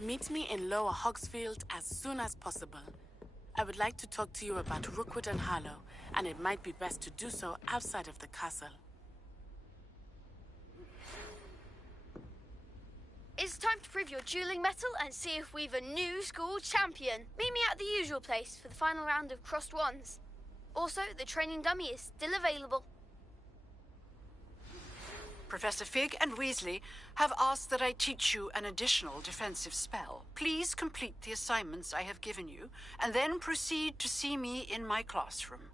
Meet me in Lower Hogsfield as soon as possible. I would like to talk to you about Rookwood and Harlow, and it might be best to do so outside of the castle. It's time to prove your dueling mettle and see if we've a new school champion. Meet me at the usual place for the final round of crossed wands. Also, the training dummy is still available. Professor Fig and Weasley have asked that I teach you an additional defensive spell. Please complete the assignments I have given you, and then proceed to see me in my classroom.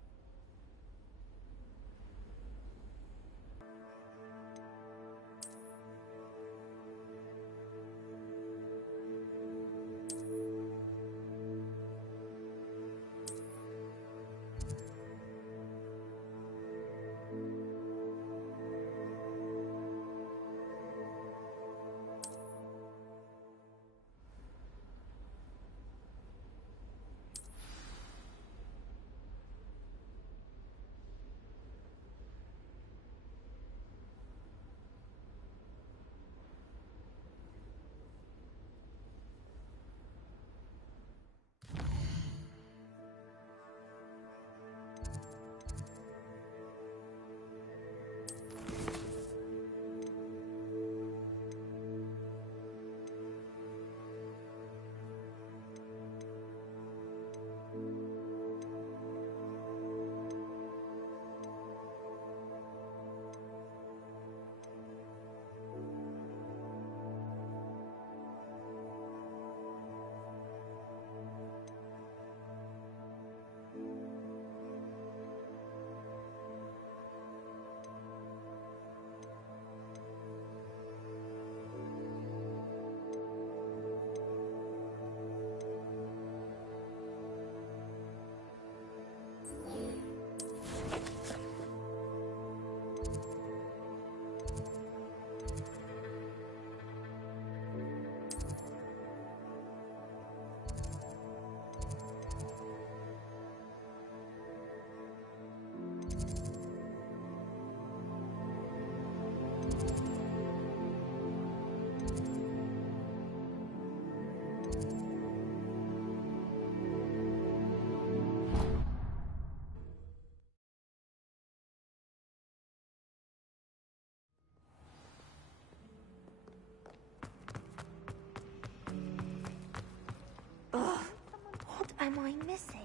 Am I missing?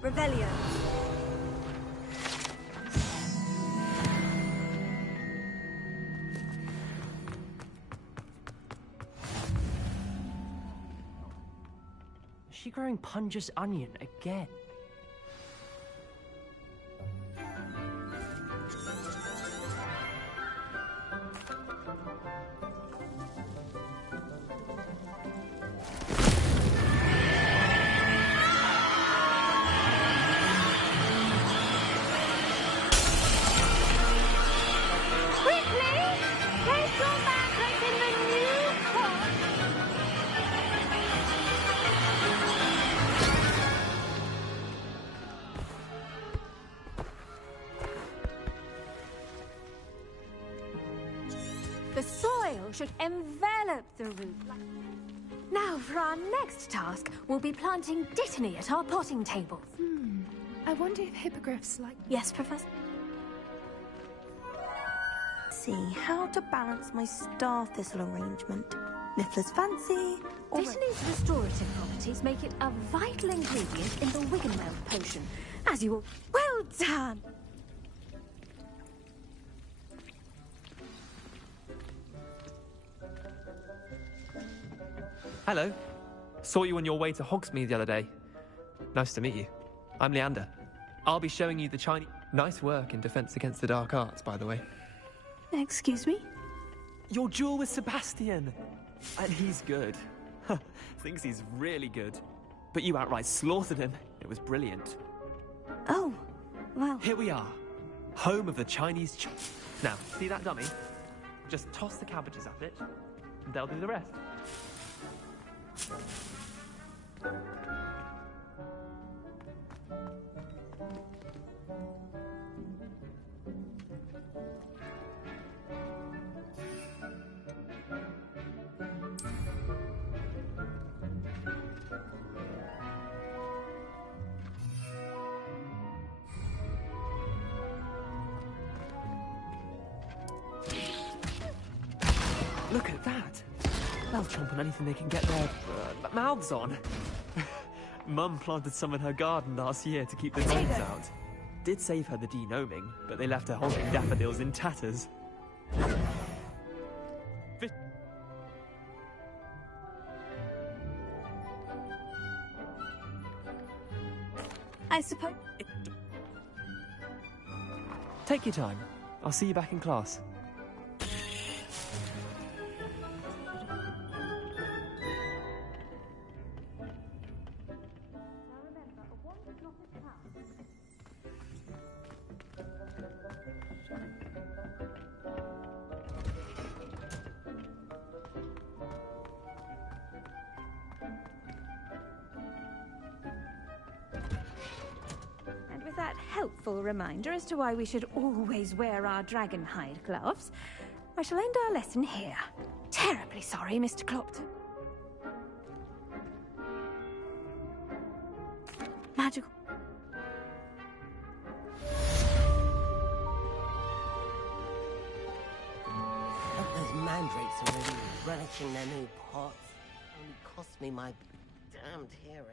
Revelio. Is she growing Punja's onion again? The soil should envelop the root. Now, for our next task, we'll be planting Dittany at our potting tables. I wonder if hippogriffs like... Yes, Professor? See how to balance my star thistle arrangement. Niffler's fancy, or... Dittany's restorative properties make it a vital ingredient in the Wiggenweld potion. As you will... Well done! Hello. Saw you on your way to Hogsmeade the other day. Nice to meet you. I'm Leander. I'll be showing you the Chinese... Nice work in Defense Against the Dark Arts, by the way. Excuse me? Your duel with Sebastian! And he's good. Thinks he's really good. But you outright slaughtered him. It was brilliant. Oh, well. Here we are. Home of the Chinese Now, see that dummy? Just toss the cabbages at it, and they'll do the rest. Look at that! They'll chomp on anything they can get their mouths on. Mum planted some in her garden last year to keep the bugs out. Did save her the denoming, but they left her honking daffodils in tatters. I suppose... Take your time. I'll see you back in class. Helpful reminder as to why we should always wear our dragon hide gloves. I shall end our lesson here. Terribly sorry, Mr. Clopton. Magical. Those mandrakes are really relishing their new pots. Only cost me my damned hearing.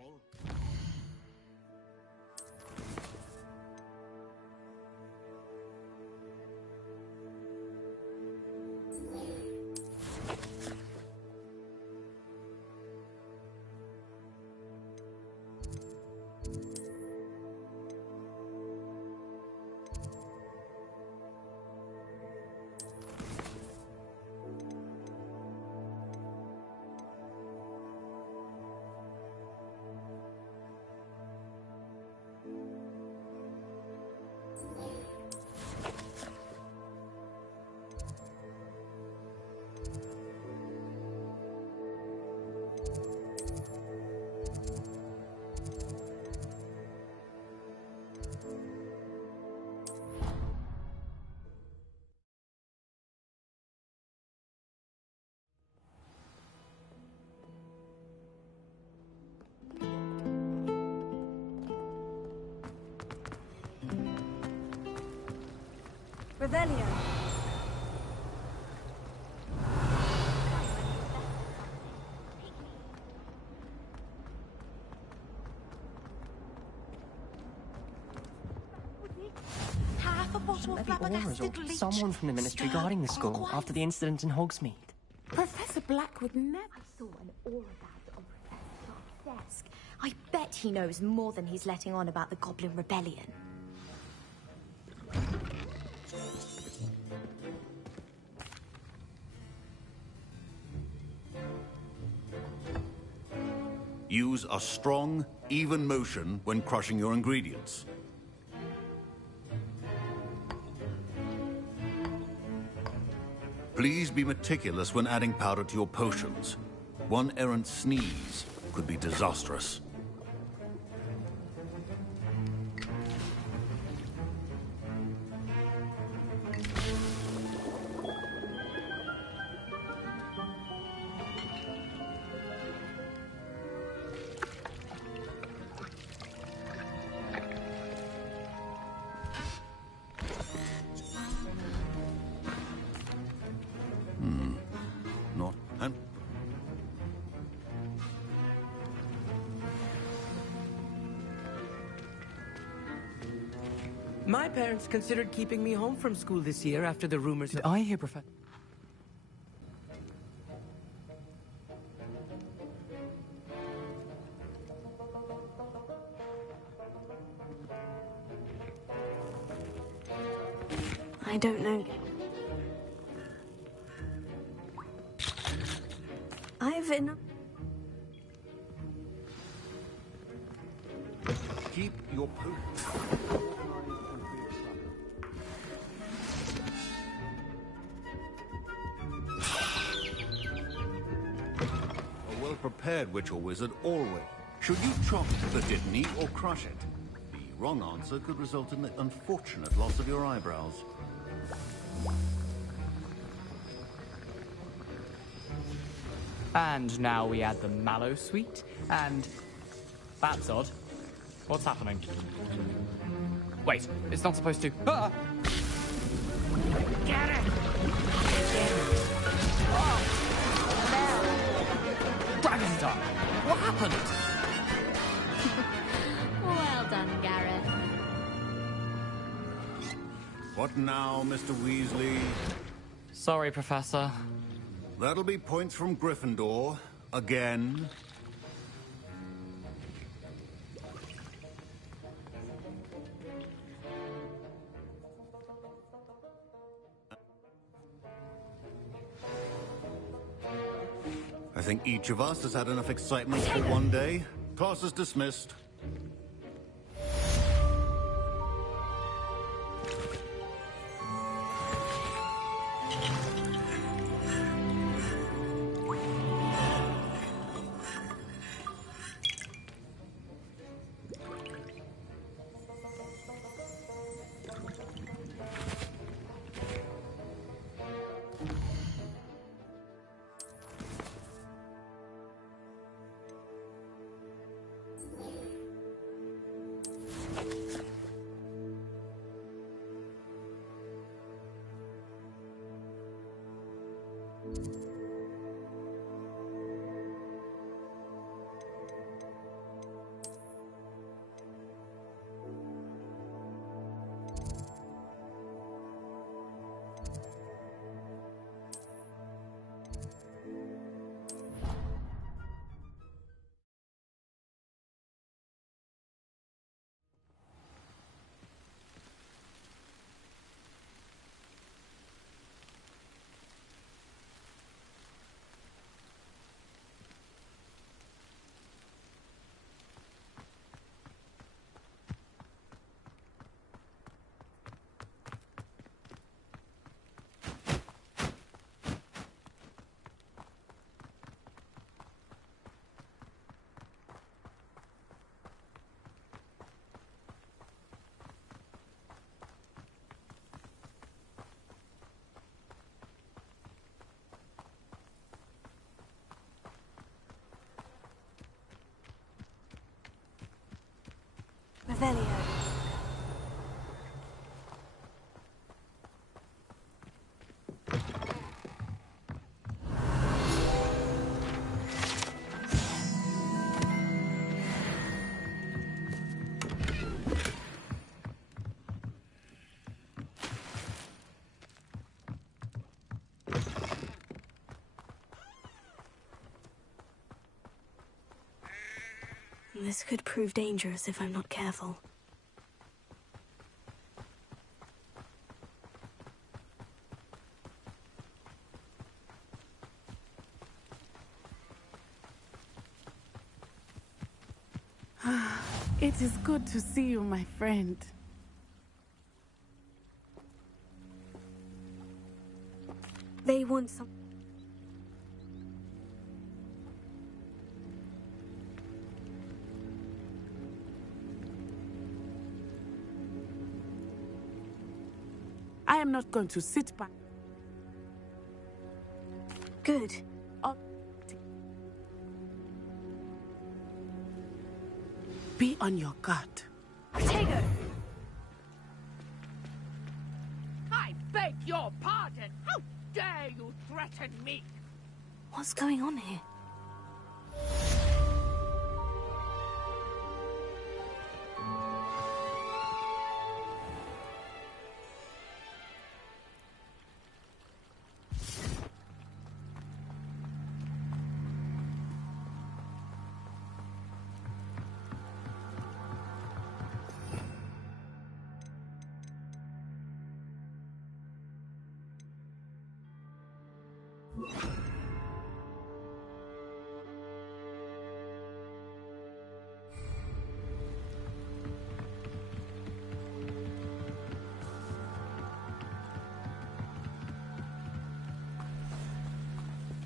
Revelio. Half a bottle of flabbergasted leech. Someone from the ministry guarding the school after the incident in Hogsmeade. Professor Black would never... I saw an aura badge on Professor Black's desk. I bet he knows more than he's letting on about the Goblin Rebellion. Use a strong, even motion when crushing your ingredients. Please be meticulous when adding powder to your potions. One errant sneeze could be disastrous. My parents considered keeping me home from school this year after the rumors. Did I hear Professor? I don't know. give enough. Keep your potions. A well-prepared witch or wizard always. Should you chop the dittany or crush it? The wrong answer could result in the unfortunate loss of your eyebrows. And now we add the mallow sweet, and... That's odd. What's happening? Wait, it's not supposed to... Ah! Get it! Dragon time! What happened? Well done, Gareth. What now, Mr. Weasley? Sorry, Professor. That'll be points from Gryffindor. Again. I think each of us has had enough excitement for one day. Class is dismissed. Revelio. This could prove dangerous if I'm not careful. It is good to see you, my friend. They want some... I am not going to sit back. Good. Be on your guard. Potato! I beg your pardon! How dare you threaten me? What's going on here?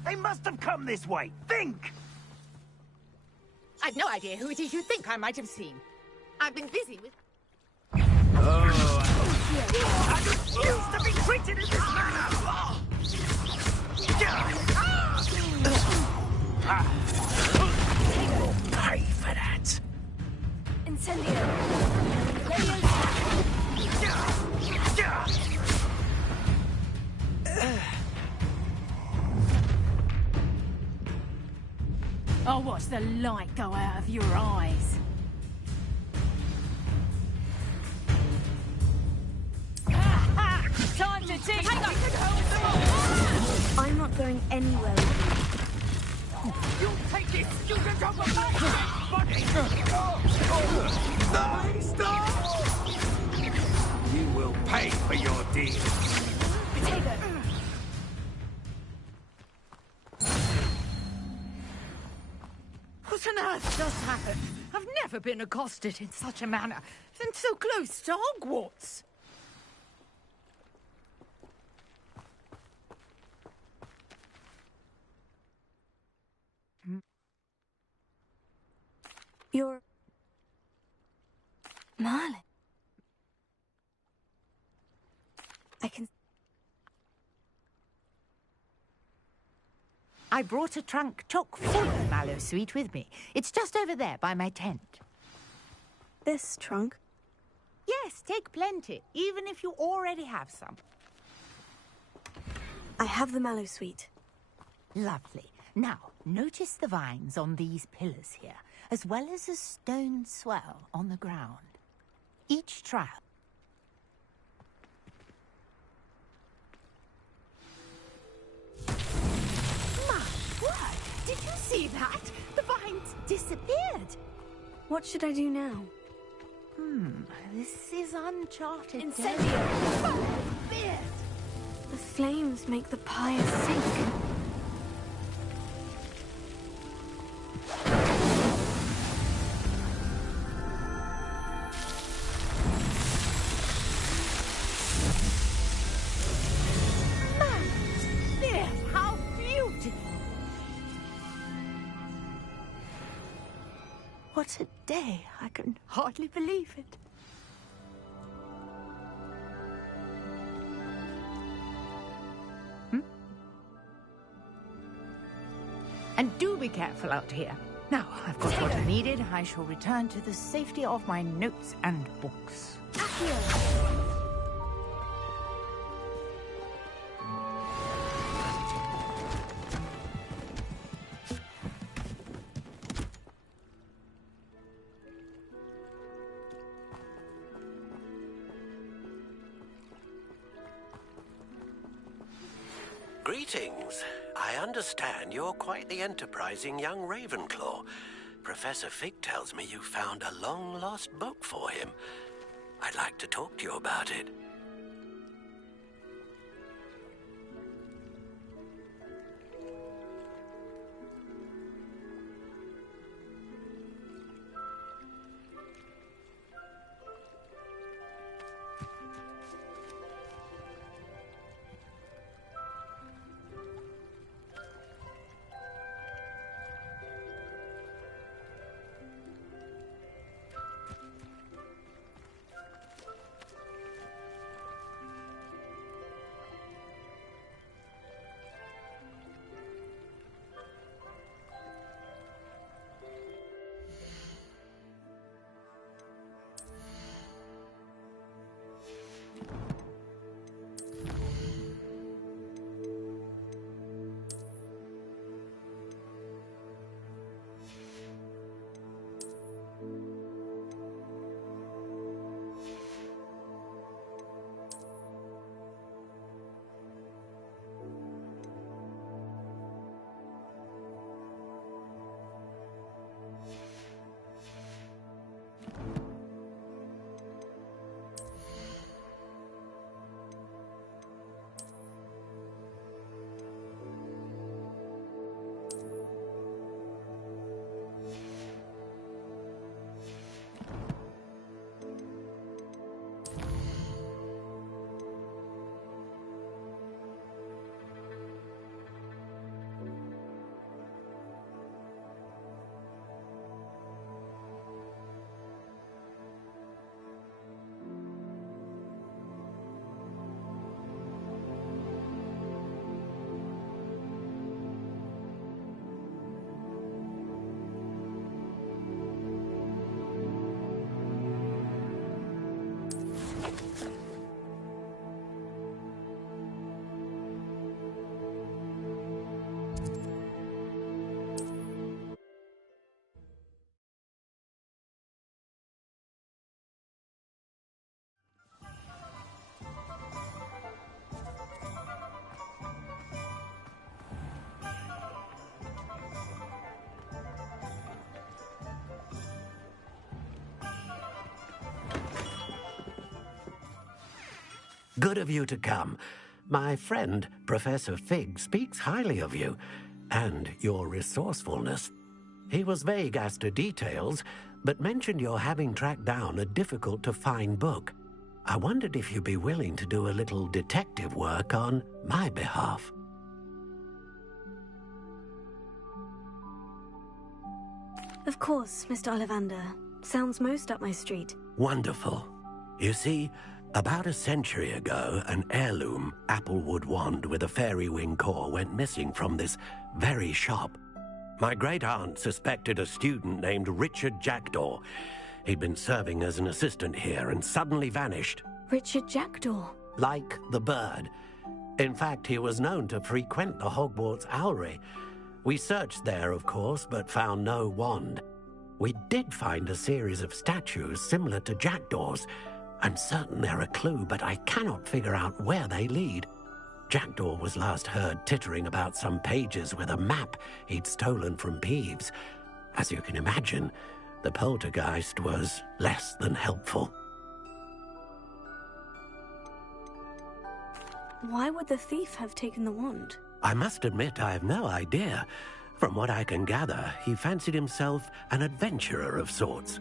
They must have come this way. Think! I've no idea who it is you think I might have seen. I've been busy with... I refuse to be treated in this manner! You'll pay for that! Incendio! I'll watch the light go out of your eyes. Time to teach. I'm not going anywhere with You take this student of a body! Stop! You will pay for your deed. What on earth just happened? I've never been accosted in such a manner, and so close to Hogwarts. You're... Marlin. I can... I brought a trunk chock full of mallow sweet with me. It's just over there by my tent. This trunk? Yes, take plenty, even if you already have some. I have the mallow sweet. Lovely. Now, notice the vines on these pillars here, as well as a stone swell on the ground. Each trial. My word! Did you see that? The vines disappeared. What should I do now? This is uncharted. Incendio! Fierce! The flames make the pyre sink. How beautiful! What a day! I can hardly believe it. And do be careful out here. Now, I've got what I needed. I shall return to the safety of my notes and books. Greetings. I understand you're quite the enterprising young RavenClaw. Professor Fig tells me you found a long-lost book for him. I'd like to talk to you about it. Good of you to come. My friend, Professor Fig, speaks highly of you and your resourcefulness. He was vague as to details, but mentioned your having tracked down a difficult-to-find book. I wondered if you'd be willing to do a little detective work on my behalf. Of course, Mr. Ollivander. Sounds most up my street. Wonderful. You see, about a century ago, an heirloom applewood wand with a fairy wing core went missing from this very shop. My great-aunt suspected a student named Richard Jackdaw. He'd been serving as an assistant here and suddenly vanished. Richard Jackdaw? Like the bird. In fact, he was known to frequent the Hogwarts Owlery. We searched there, of course, but found no wand. We did find a series of statues similar to Jackdaw's. I'm certain they're a clue, but I cannot figure out where they lead. Jackdaw was last heard tittering about some pages with a map he'd stolen from Peeves. As you can imagine, the poltergeist was less than helpful. Why would the thief have taken the wand? I must admit I have no idea. From what I can gather, he fancied himself an adventurer of sorts.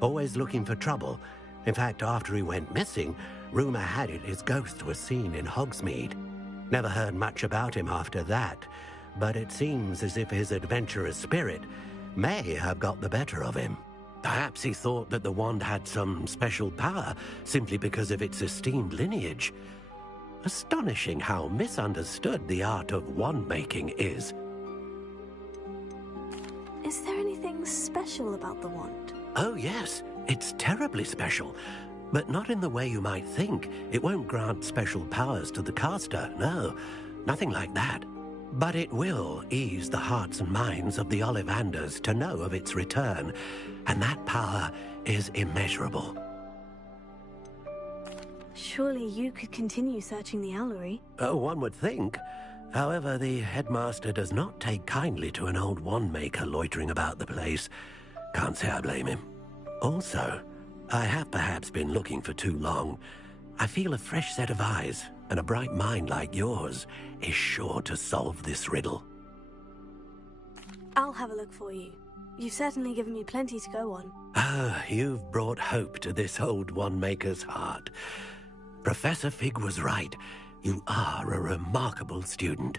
Always looking for trouble. In fact, after he went missing, rumor had it his ghost was seen in Hogsmeade. Never heard much about him after that, but it seems as if his adventurous spirit may have got the better of him. Perhaps he thought that the wand had some special power simply because of its esteemed lineage. Astonishing how misunderstood the art of wand-making is. Is there anything special about the wand? Oh yes, it's terribly special. But not in the way you might think. It won't grant special powers to the caster, no. Nothing like that. But it will ease the hearts and minds of the Ollivanders to know of its return. And that power is immeasurable. Surely you could continue searching the Owlery. Oh, one would think. However, the headmaster does not take kindly to an old wand-maker loitering about the place. Can't say I blame him. Also, I have perhaps been looking for too long. I feel a fresh set of eyes, and a bright mind like yours is sure to solve this riddle. I'll have a look for you. You've certainly given me plenty to go on. Ah, you've brought hope to this old wand-maker's heart. Professor Fig was right. You are a remarkable student.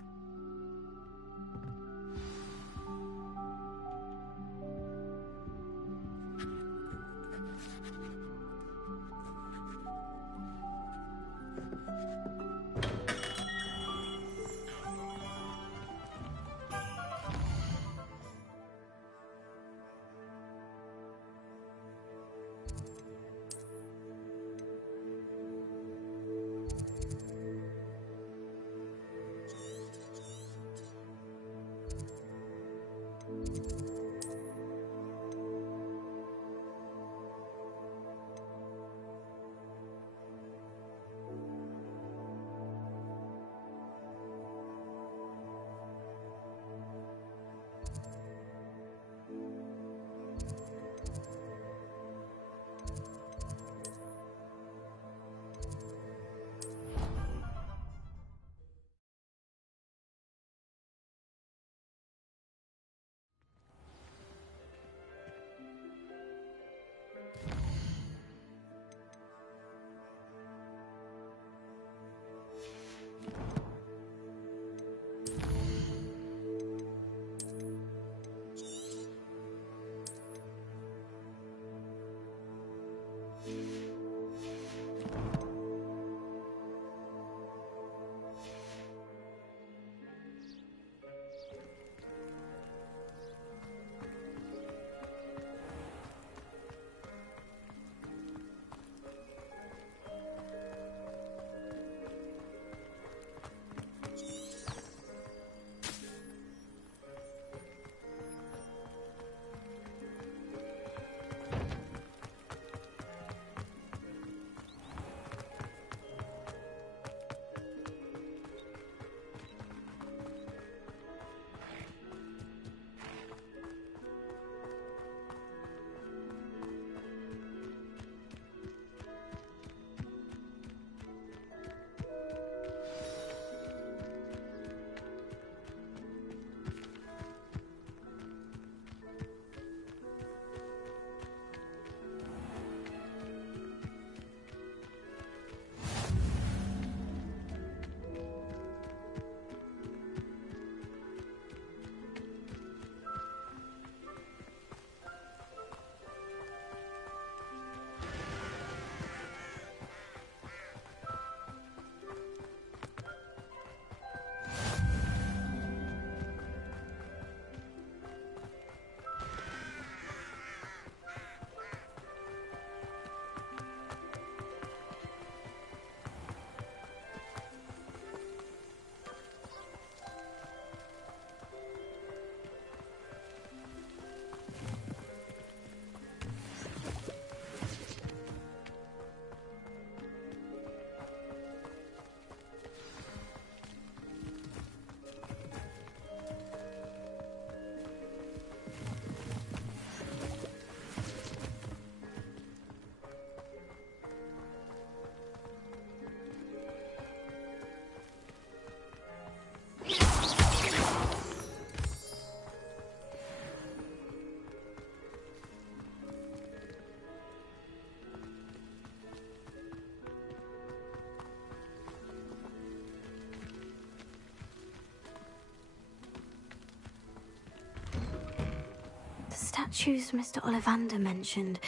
statues Mr. Ollivander mentioned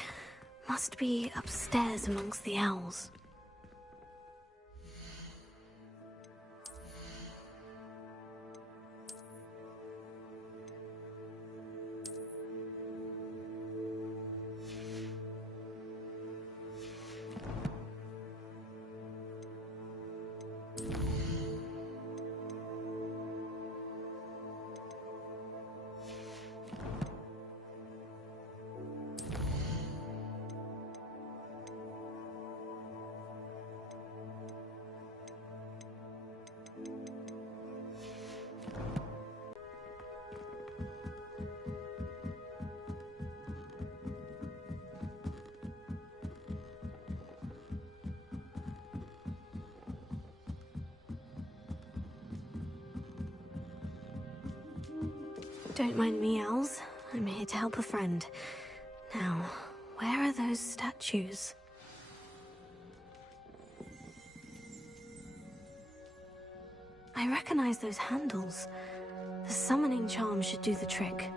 must be upstairs amongst the owls. Don't mind me, owls. I'm here to help a friend. Now, where are those statues? I recognize those handles. The summoning charm should do the trick.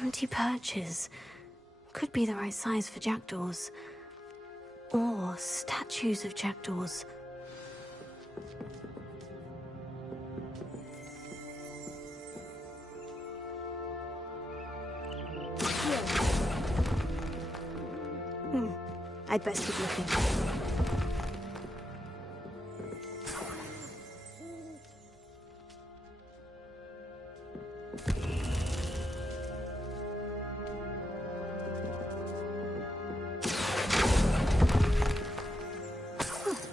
Empty perches. Could be the right size for jackdaws. Or statues of jackdaws. I'd best keep looking.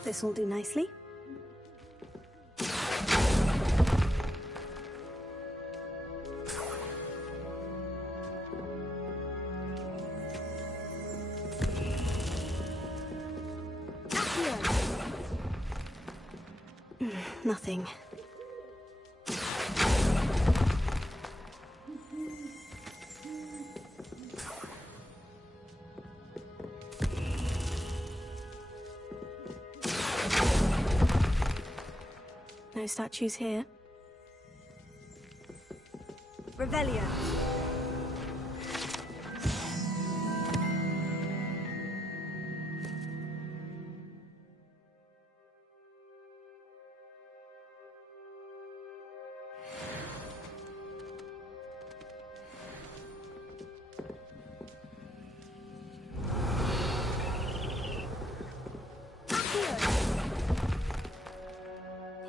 This will do nicely. Nothing. No statues here. Revelio.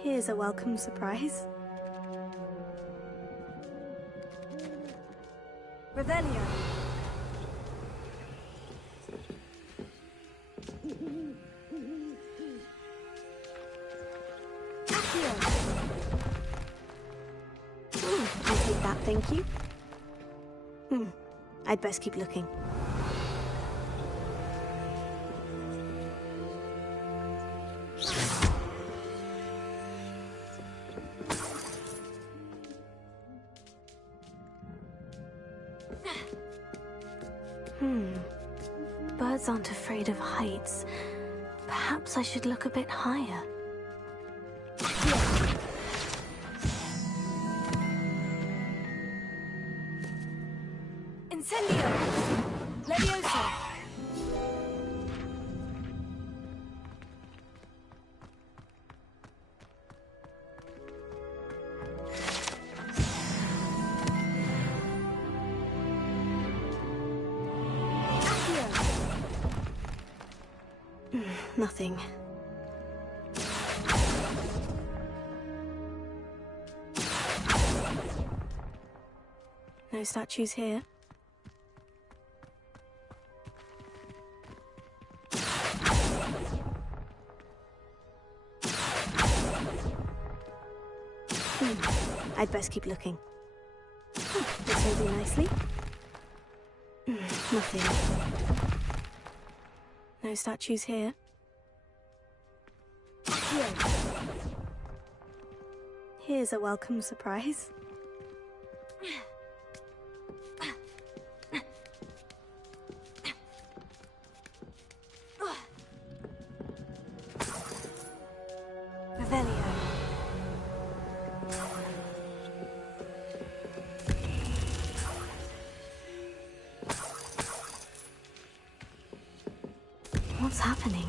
Here's a welcome surprise. Revelio. I'll take that, thank you. I'd best keep looking. Birds aren't afraid of heights. Perhaps I should look a bit higher. Incendio! Leviosa! Nothing. No statues here. I'd best keep looking. This will do nicely. Nothing. No statues here. Here's a welcome surprise. Revelio. What's happening?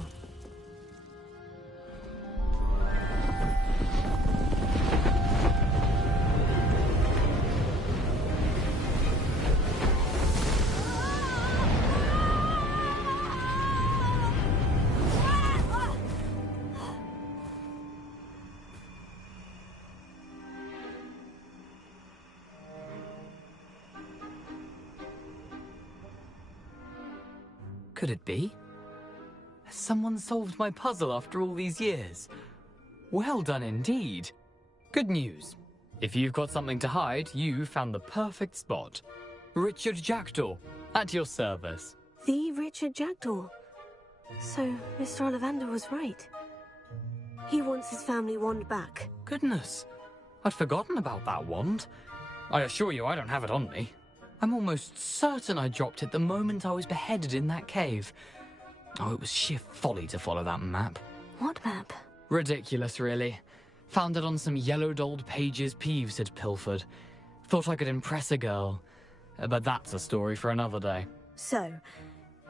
Could it be? Has someone solved my puzzle after all these years? Well done indeed. Good news. If you've got something to hide, you found the perfect spot. Richard Jackdaw, at your service. The Richard Jackdaw. So, Mr. Ollivander was right. He wants his family wand back. Goodness, I'd forgotten about that wand. I assure you I don't have it on me. I'm almost certain I dropped it the moment I was beheaded in that cave. Oh, it was sheer folly to follow that map. What map? Ridiculous, really. Found it on some yellowed old pages Peeves had pilfered. Thought I could impress a girl. But that's a story for another day. So,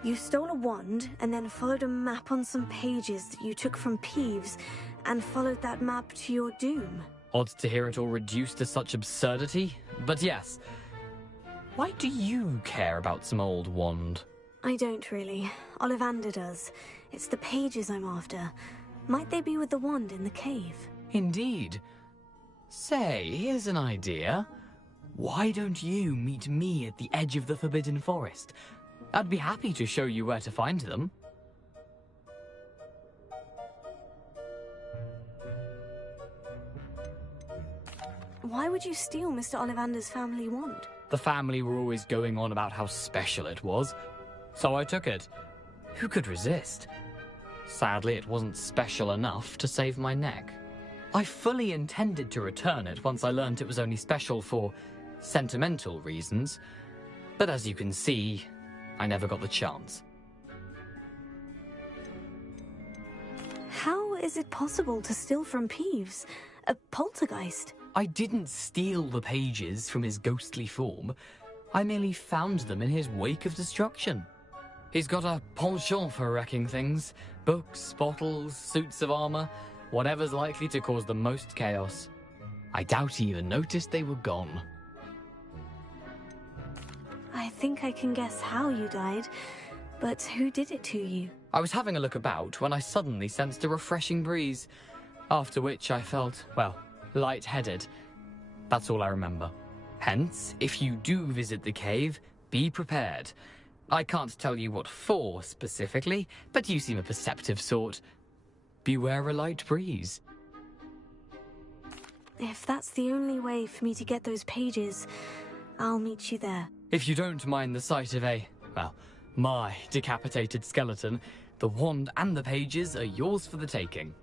you stole a wand and then followed a map on some pages that you took from Peeves and followed that map to your doom. Odd to hear it all reduced to such absurdity, but yes. Why do you care about some old wand? I don't really. Ollivander does. It's the pages I'm after. Might they be with the wand in the cave? Indeed. Say, here's an idea. Why don't you meet me at the edge of the Forbidden Forest? I'd be happy to show you where to find them. Why would you steal Mr. Ollivander's family wand? The family were always going on about how special it was, so I took it. Who could resist? Sadly, it wasn't special enough to save my neck. I fully intended to return it once I learned it was only special for sentimental reasons, but as you can see, I never got the chance. How is it possible to steal from Peeves? A poltergeist? I didn't steal the pages from his ghostly form. I merely found them in his wake of destruction. He's got a penchant for wrecking things. Books, bottles, suits of armor, whatever's likely to cause the most chaos. I doubt he even noticed they were gone. I think I can guess how you died, but who did it to you? I was having a look about when I suddenly sensed a refreshing breeze, after which I felt, well, lightheaded. That's all I remember. Hence, if you do visit the cave, be prepared. I can't tell you what for specifically, but you seem a perceptive sort. Beware a light breeze. If that's the only way for me to get those pages, I'll meet you there. If you don't mind the sight of my decapitated skeleton, the wand and the pages are yours for the taking.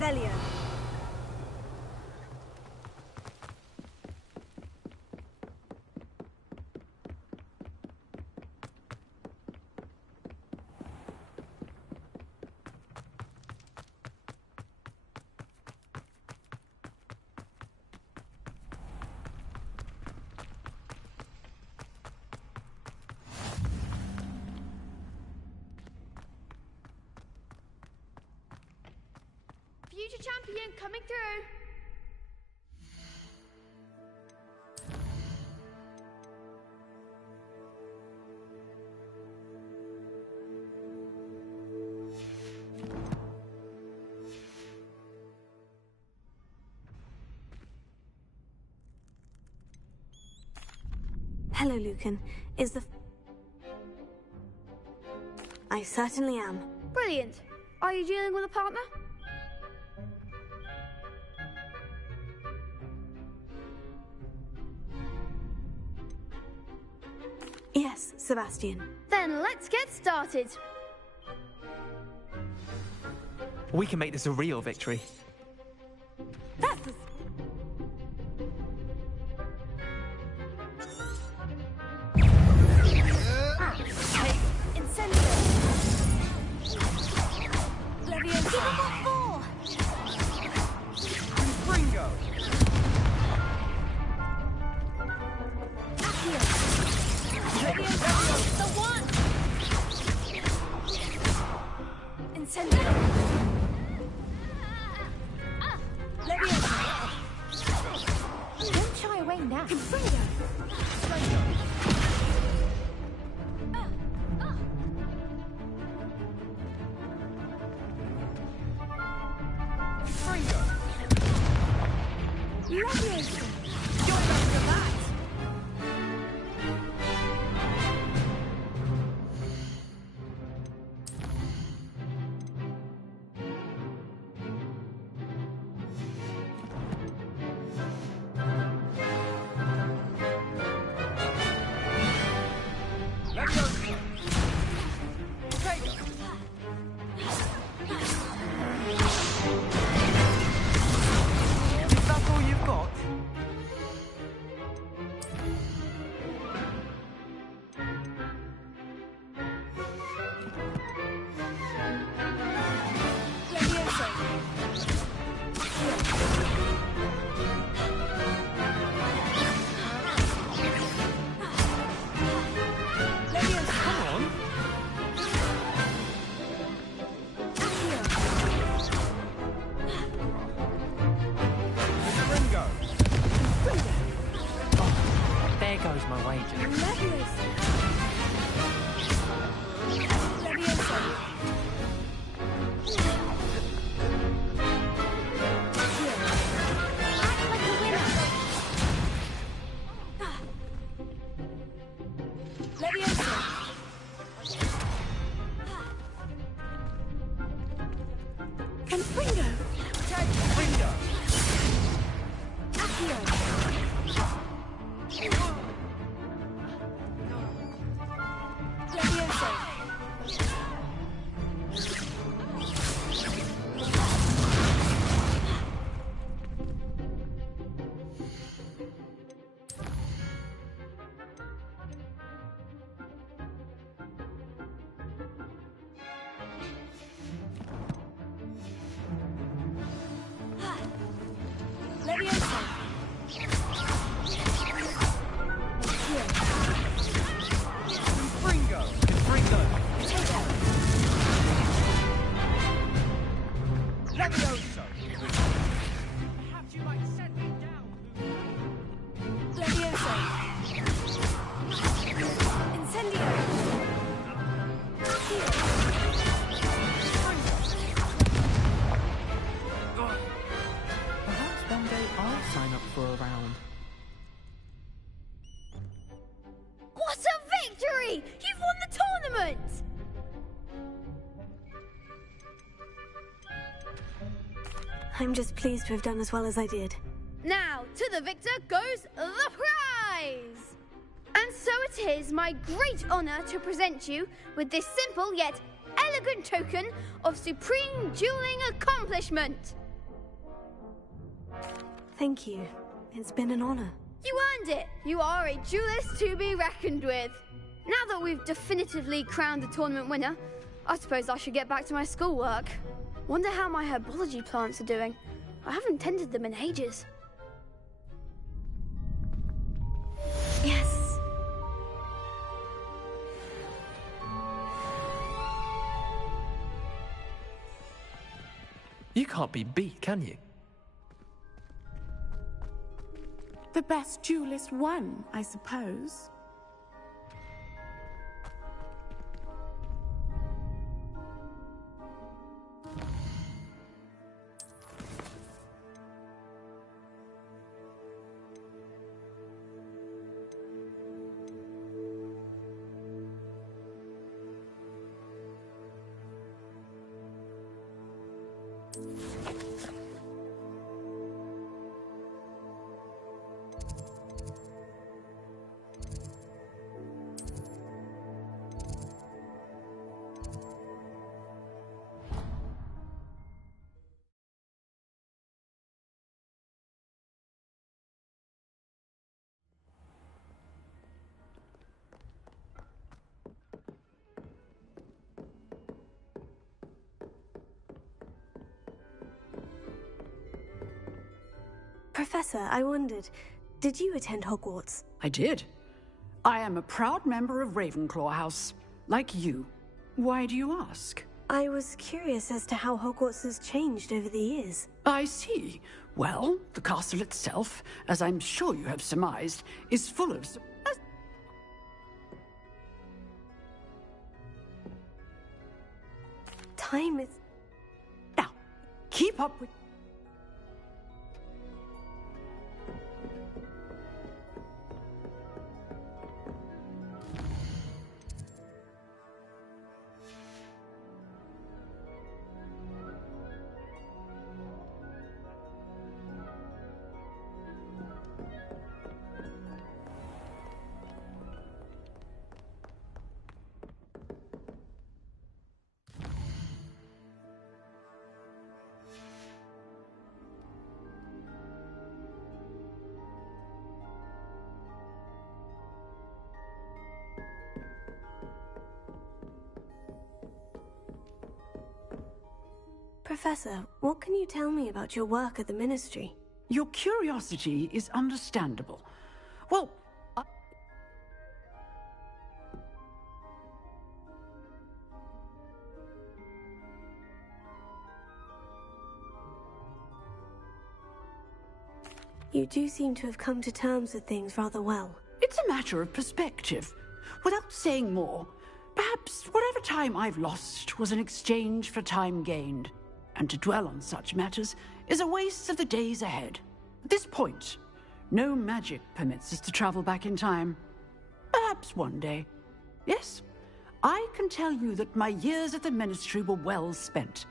Revelio. Future champion coming through. Hello, Lucan. Is the... I certainly am. Brilliant. Are you dealing with a partner? Yes, Sebastian. Then let's get started. We can make this a real victory. Don't shy away now. I'm just pleased to have done as well as I did. Now, to the victor goes the prize! And so it is my great honor to present you with this simple yet elegant token of supreme dueling accomplishment. Thank you. It's been an honor. You earned it! You are a duelist to be reckoned with. Now that we've definitively crowned the tournament winner, I suppose I should get back to my schoolwork. Wonder how my herbology plants are doing. I haven't tended them in ages. Yes. You can't be beat, can you? The best duelist won, I suppose. Professor, I wondered, did you attend Hogwarts? I did. I am a proud member of RavenClaw House, like you. Why do you ask? I was curious as to how Hogwarts has changed over the years. I see. Well, the castle itself, as I'm sure you have surmised, is full of... Time is... Now, keep up with... Professor, what can you tell me about your work at the Ministry? Your curiosity is understandable. Well, You do seem to have come to terms with things rather well. It's a matter of perspective. Without saying more, perhaps whatever time I've lost was an exchange for time gained. And to dwell on such matters is a waste of the days ahead. At this point, no magic permits us to travel back in time. Perhaps one day. Yes, I can tell you that my years at the Ministry were well spent.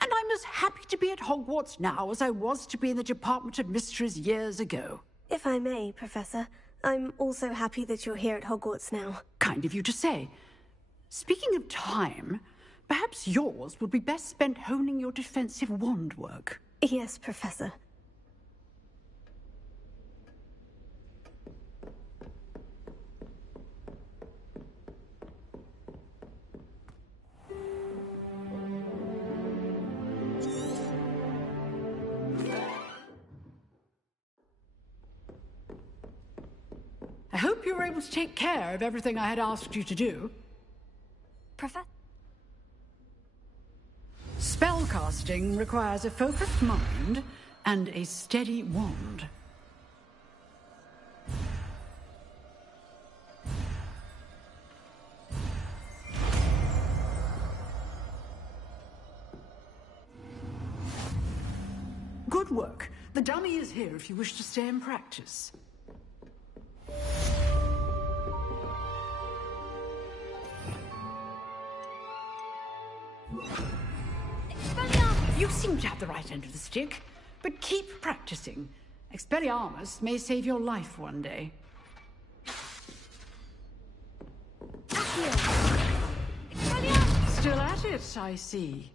And I'm as happy to be at Hogwarts now as I was to be in the Department of Mysteries years ago. If I may, Professor, I'm also happy that you're here at Hogwarts now. Kind of you to say. Speaking of time, perhaps yours would be best spent honing your defensive wand work. Yes, Professor. I hope you were able to take care of everything I had asked you to do. Professor? Spellcasting requires a focused mind and a steady wand. Good work. The dummy is here if you wish to stay and practice. You seem to have the right end of the stick, but keep practicing. Expelliarmus may save your life one day. Still at it, I see.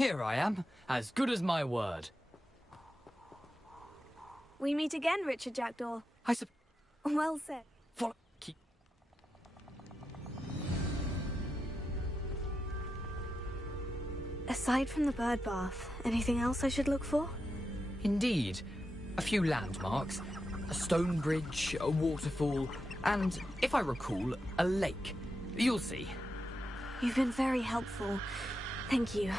Here I am, as good as my word. We meet again, Richard Jackdaw. Well said. Follow. Aside from the bird bath, anything else I should look for? Indeed. A few landmarks. A stone bridge, a waterfall, and, if I recall, a lake. You'll see. You've been very helpful. Thank you.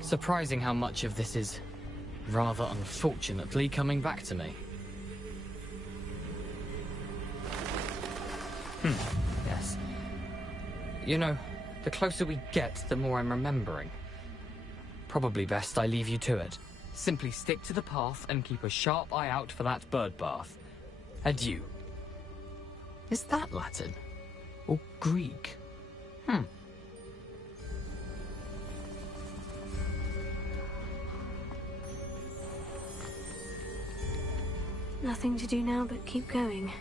Surprising how much of this is, rather unfortunately, coming back to me. Yes. You know, the closer we get, the more I'm remembering. Probably best I leave you to it. Simply stick to the path and keep a sharp eye out for that bird bath. Adieu. Is that Latin? Or Greek? Nothing to do now but keep going.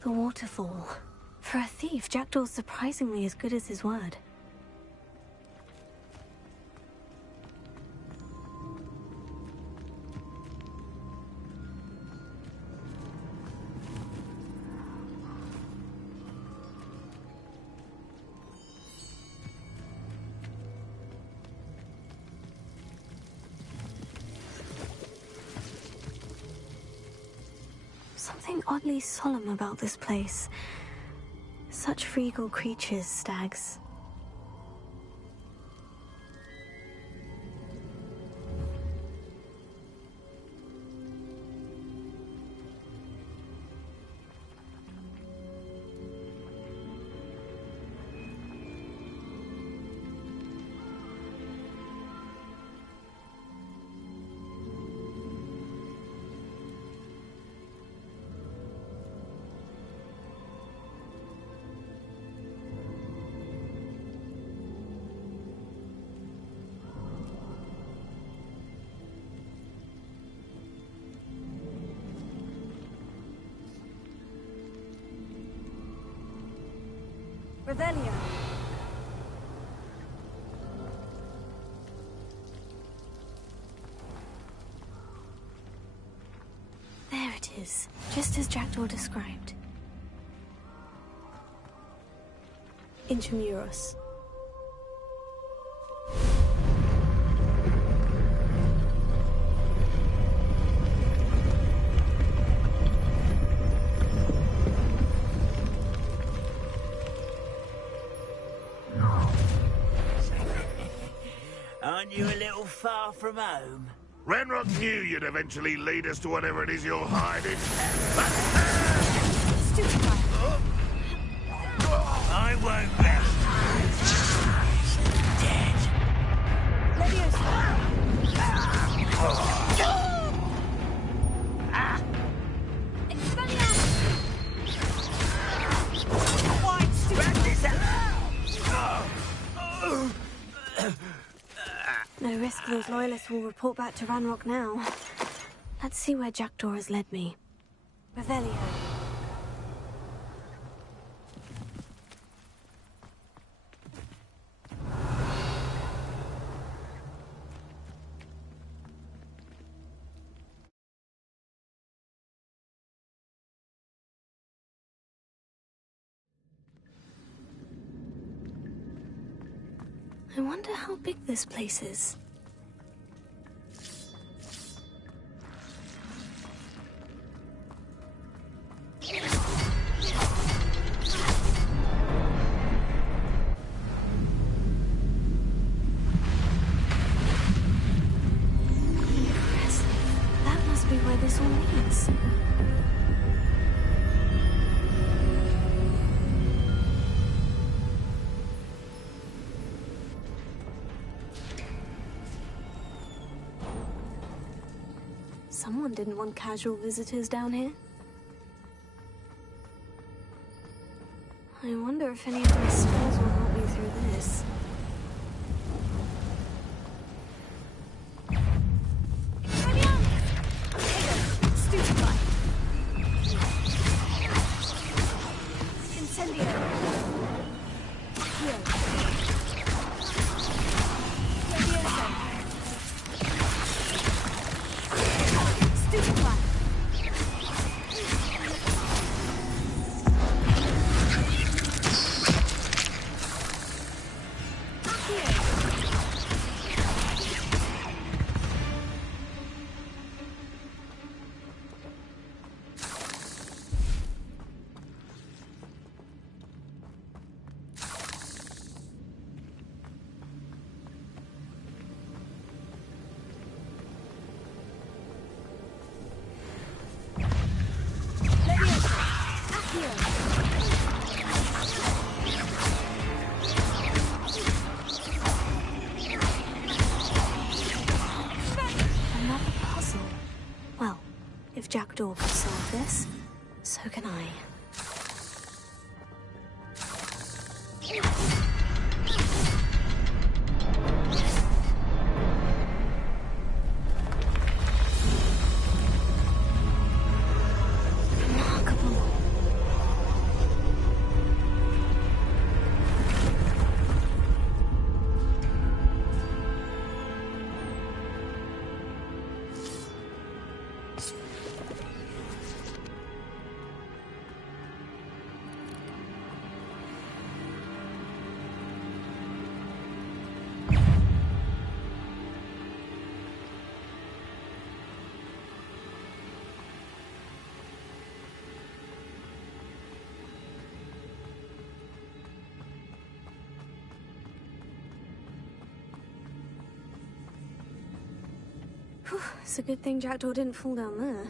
The waterfall. For a thief, Jackdaw's surprisingly as good as his word. Something oddly solemn about this place. Such regal creatures, stags. Revelio. There it is, just as Jackdaw described. Intramuros. Aren't you a little far from home? Ranrock knew you'd eventually lead us to whatever it is you're hiding. I won't rest. Dead. No risk those loyalists will report back to Ranrock now. Let's see where Jackdaw has led me. Revelio. I wonder how big this place is. Impressive. That must be where this all leads. Someone didn't want casual visitors down here. I wonder if any of my spells will help me through this. Another puzzle. Well, if Jackdaw can solve this, so can I. Whew, it's a good thing Jackdaw didn't fall down there.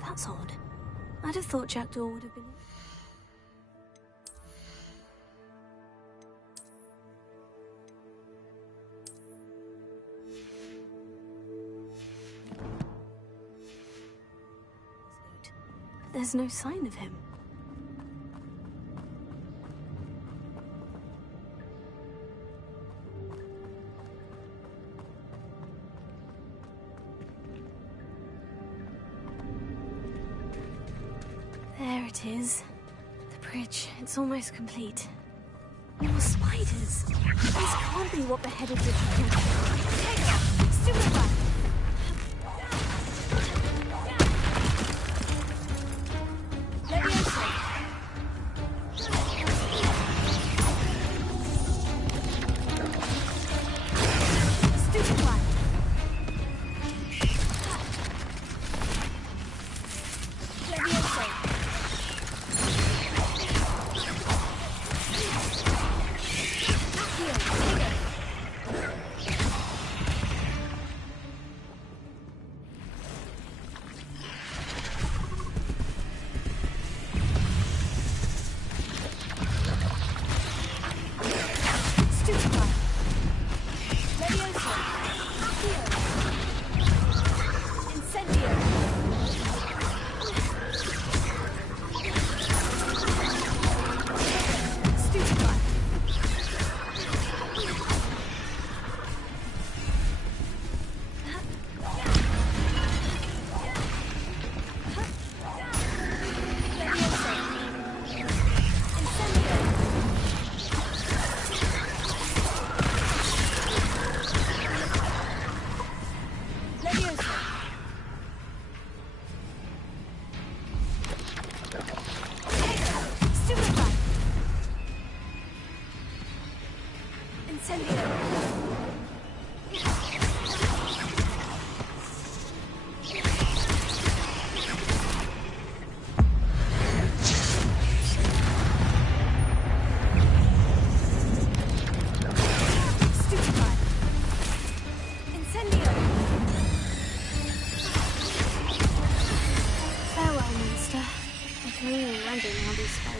That's odd. I'd have thought Jackdaw would have been... There's no sign of him. There it is. The bridge. It's almost complete. More spiders. This can't be what the headed did to him. Take it! Stupid one!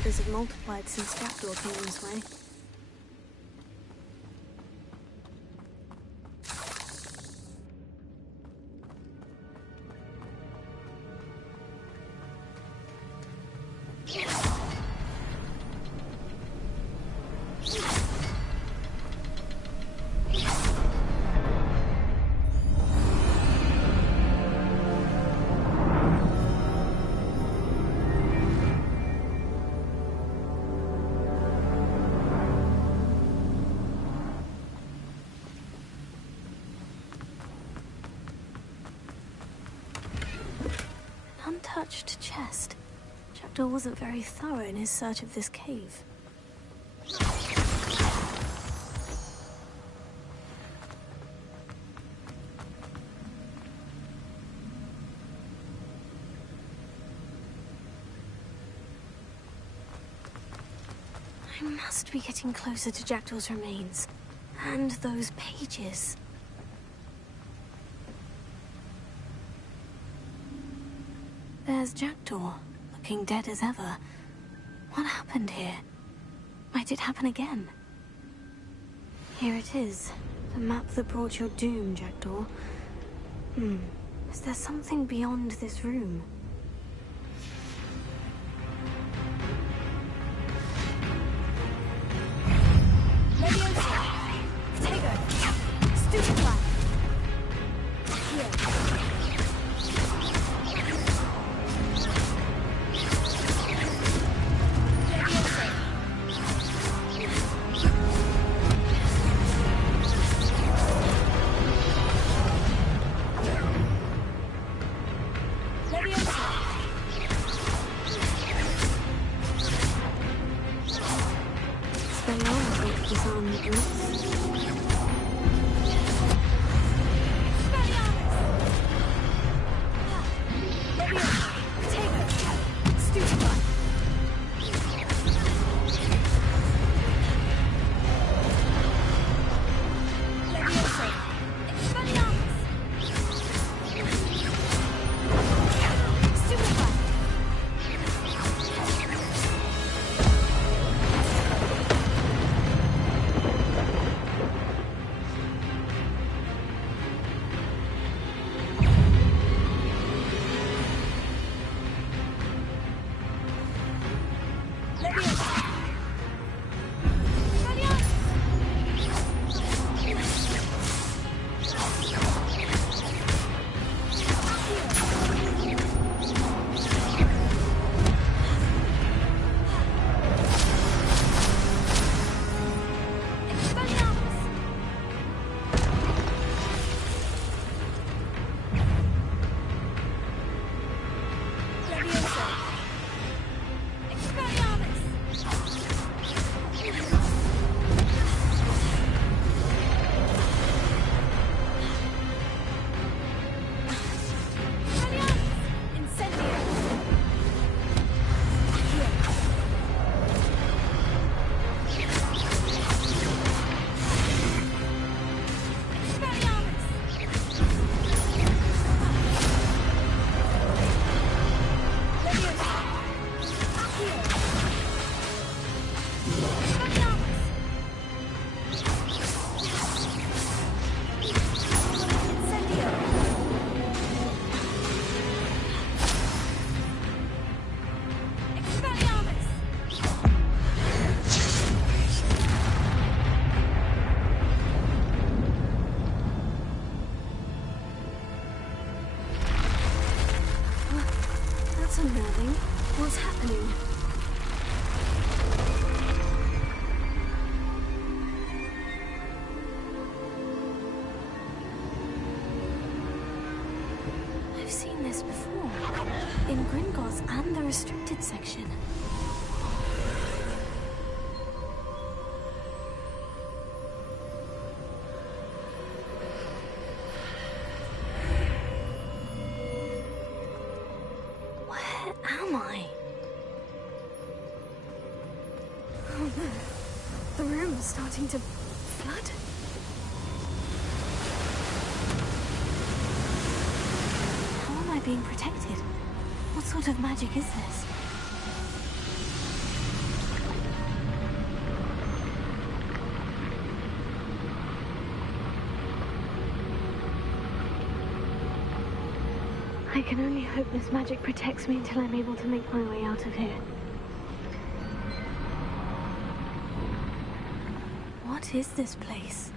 spiders have multiplied since Jackdaw came this way. Untouched chest. Jackdaw wasn't very thorough in his search of this cave. I must be getting closer to Jackdaw's remains. And those pages. There's Jackdaw, looking dead as ever. What happened here? Might it happen again? Here it is. The map that brought your doom, Jackdaw. Is there something beyond this room? What's happening? I've seen this before. In Gringotts and the restricted section. Starting to flood? How am I being protected? What sort of magic is this? I can only hope this magic protects me until I'm able to make my way out of here. What is this place?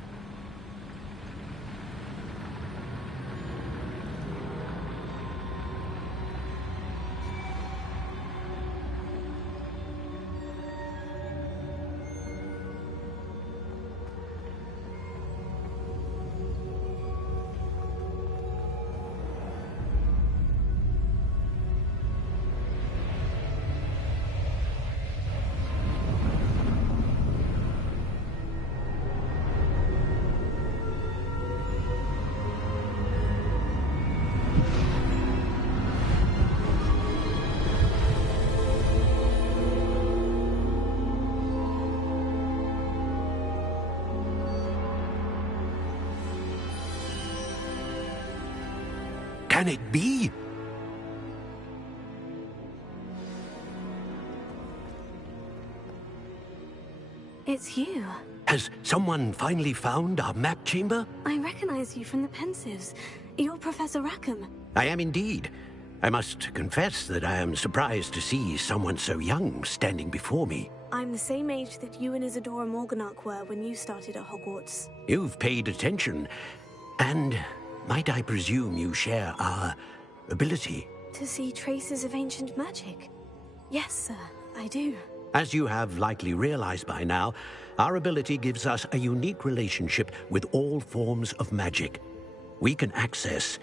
Can it be? It's you. Has someone finally found our map chamber? I recognize you from the Pensives. You're Professor Rackham. I am indeed. I must confess that I am surprised to see someone so young standing before me. I'm the same age that you and Isadora Morganach were when you started at Hogwarts. You've paid attention, and might I presume you share our ability? To see traces of ancient magic? Yes, sir, I do. As you have likely realized by now, our ability gives us a unique relationship with all forms of magic. We can access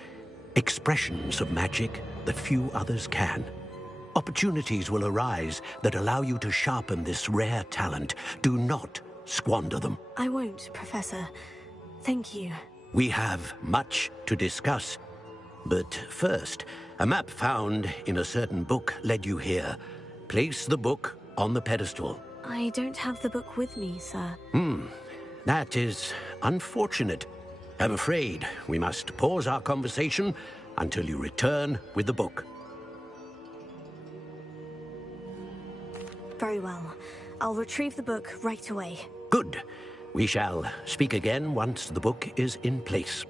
expressions of magic that few others can. Opportunities will arise that allow you to sharpen this rare talent. Do not squander them. I won't, Professor. Thank you. We have much to discuss. But first, a map found in a certain book led you here. Place the book on the pedestal. I don't have the book with me, sir. That is unfortunate. I'm afraid we must pause our conversation until you return with the book. Very well. I'll retrieve the book right away. Good. We shall speak again once the book is in place.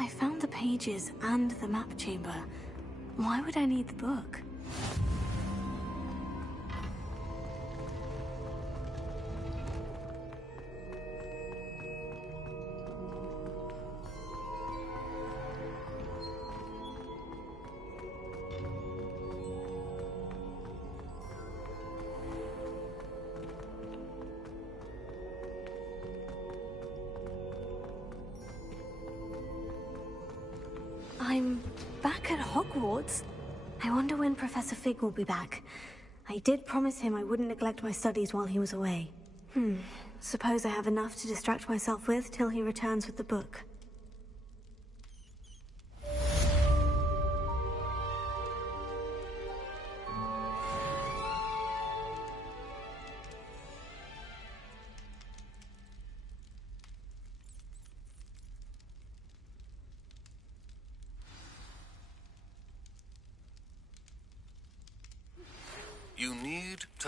I found the pages and the map chamber. Why would I need the book? I'm back at Hogwarts. I wonder when Professor Fig will be back. I did promise him I wouldn't neglect my studies while he was away. Suppose I have enough to distract myself with till he returns with the book.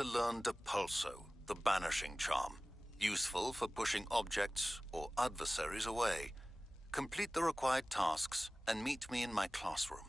to learn Depulso, the banishing charm. Useful for pushing objects or adversaries away. Complete the required tasks and meet me in my classroom.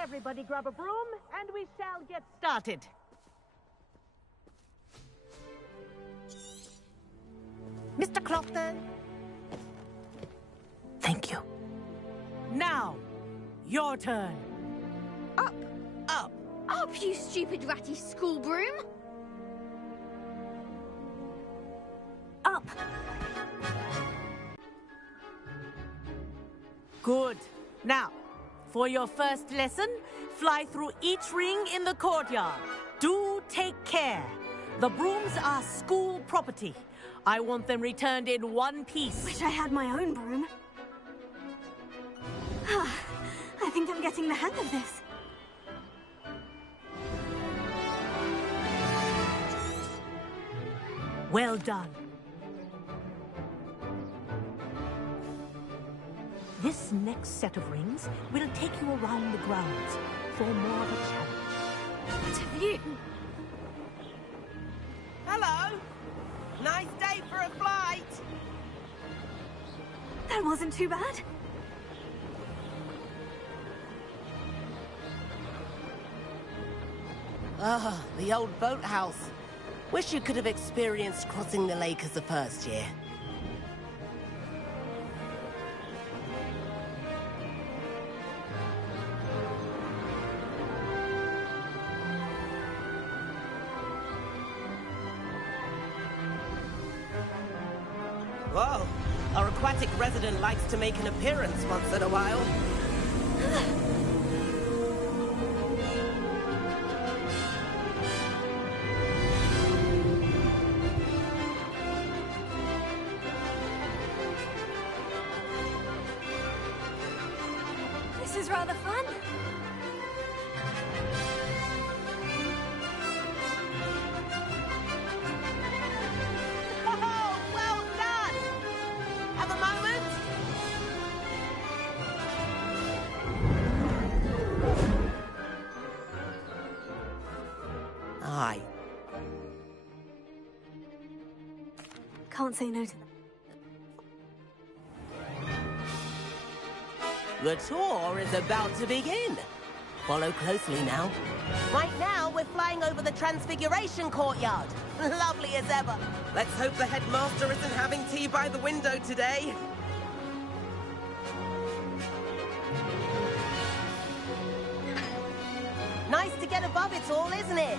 Everybody grab a broom, and we shall get started. Mr. Clopton. Thank you. Now, your turn. Up. Up. Up, you stupid ratty school broom. Up. Good. Now, for your first lesson, fly through each ring in the courtyard. Do take care. The brooms are school property. I want them returned in one piece. Wish I had my own broom. I think I'm getting the hang of this. Well done. This next set of rings will take you around the grounds for more of a challenge. What have you? Hello! Nice day for a flight! That wasn't too bad. Ah, the old boathouse. Wish you could have experienced crossing the lake as a first year. Whoa, our aquatic resident likes to make an appearance once in a while. This is rather fun. Oh, well done! Have a moment? can't say no to that. The tour is about to begin. Follow closely now. Right now, we're flying over the Transfiguration Courtyard. Lovely as ever. Let's hope the headmaster isn't having tea by the window today. Nice to get above it all, isn't it?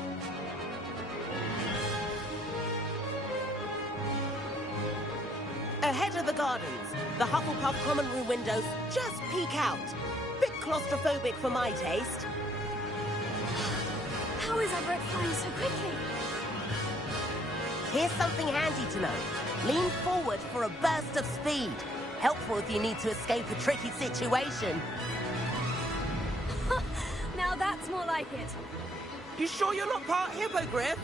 Ahead of the gardens, the Hufflepuff common room windows just peek out. Bit claustrophobic for my taste. How is Everett flying so quickly? Here's something handy to know. Lean forward for a burst of speed. Helpful if you need to escape a tricky situation. Now that's more like it. You sure you're not part hippogriff?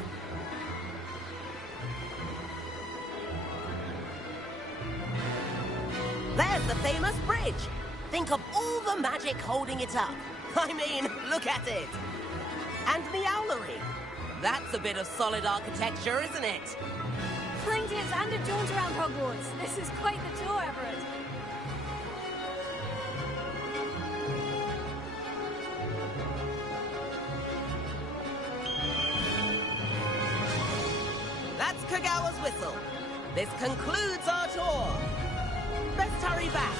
There's the famous bridge. Think of all the magic holding it up. I mean, look at it. And the owlery. That's a bit of solid architecture, isn't it? Flying tips and a jaunt around Hogwarts. This is quite the tour, Everett. That's Kagawa's whistle. This concludes our tour. Best hurry back.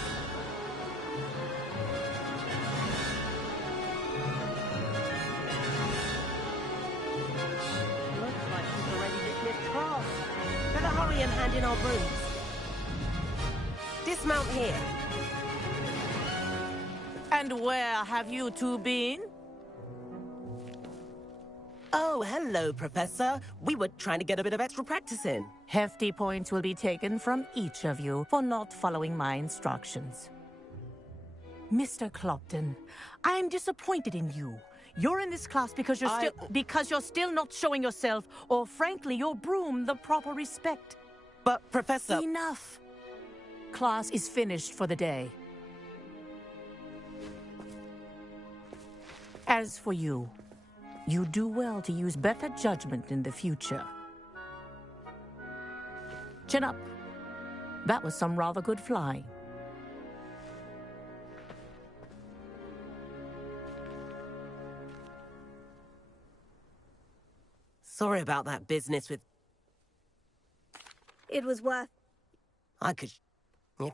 Looks like he's already dismissed class. Better hurry and hand in our brooms. Dismount here. And where have you two been? Oh, hello, Professor. We were trying to get a bit of extra practice in. Hefty points will be taken from each of you for not following my instructions. Mr. Clopton, I am disappointed in you. You're in this class because you're still not showing yourself, or frankly, your broom the proper respect. But, Professor... Enough. Class is finished for the day. As for you, you do well to use better judgment in the future. Chin up. That was some rather good flying. Sorry about that business with... It was worth... I could... Yeah.